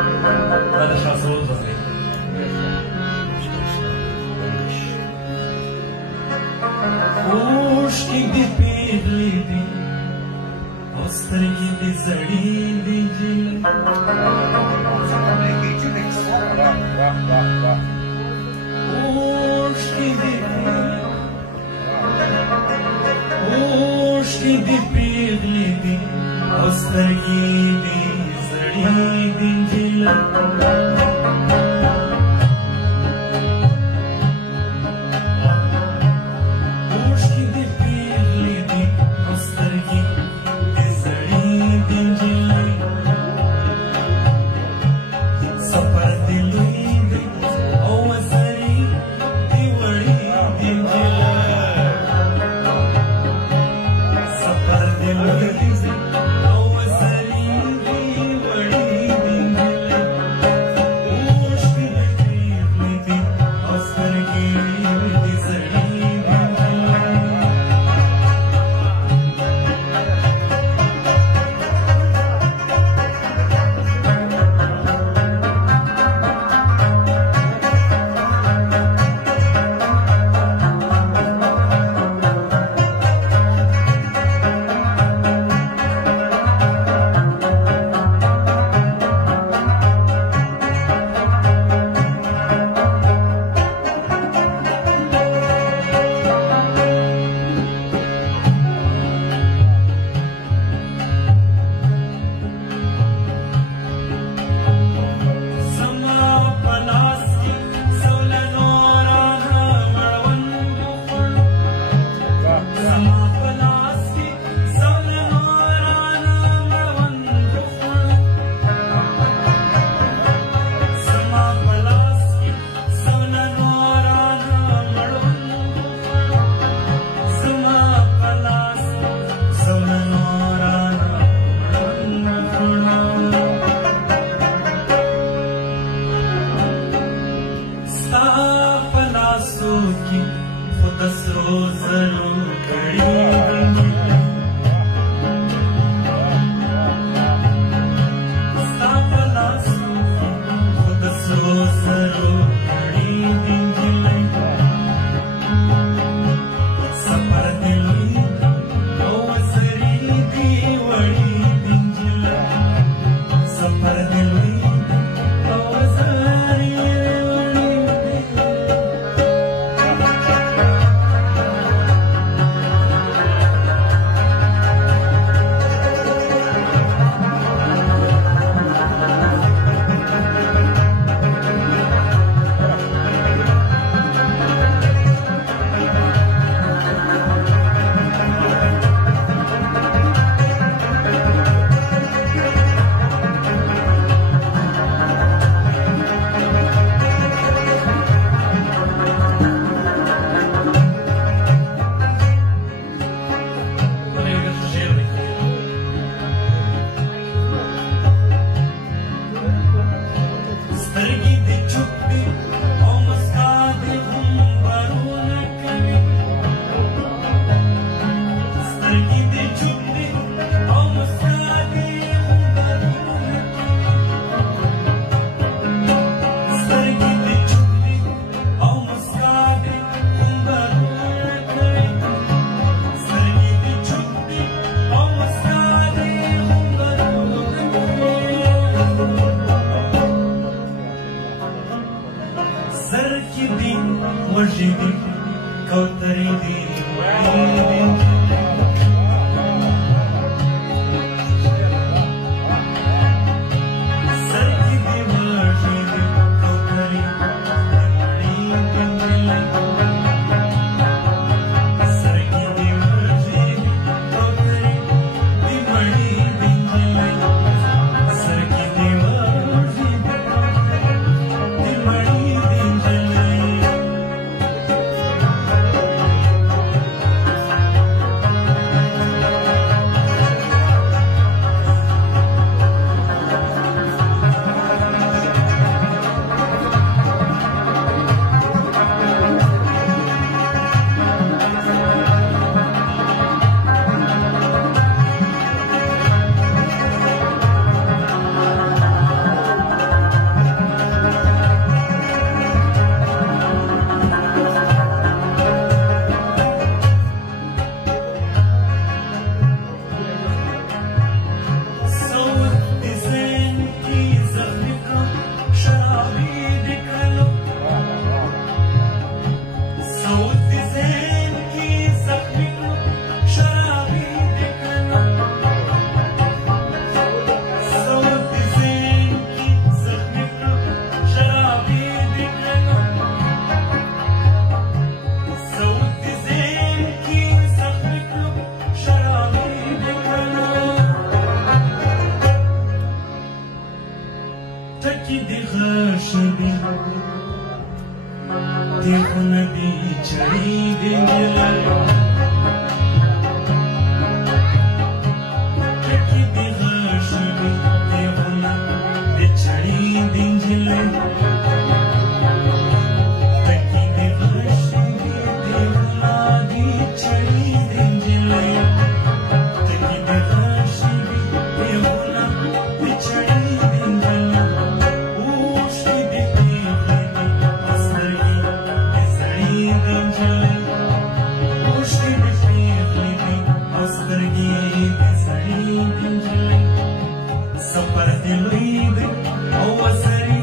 دا د شاسول ځای اوښکې دې پیغلې دي او سترګې دې زړې دي اوښکې دې پیغلې دي او سترګې دې زړې دي نجلۍ تکی دی غشبی دیخونه دی چړی دی نجلۍ تکی دی غشبی دیخونه دی چړی دی نجلۍ تکی دی غشبی دیخونه دی چړی دی نجلۍ تکی دی غشبی دیخونه دی چړی دی نجلۍ اوښکې دې پیغلې دي سترګې دې سړې دي نجلۍ اوښکې دې پیغلې دي سترګې دې سړې دي نجلۍ سفر دې لوی دی او وسرې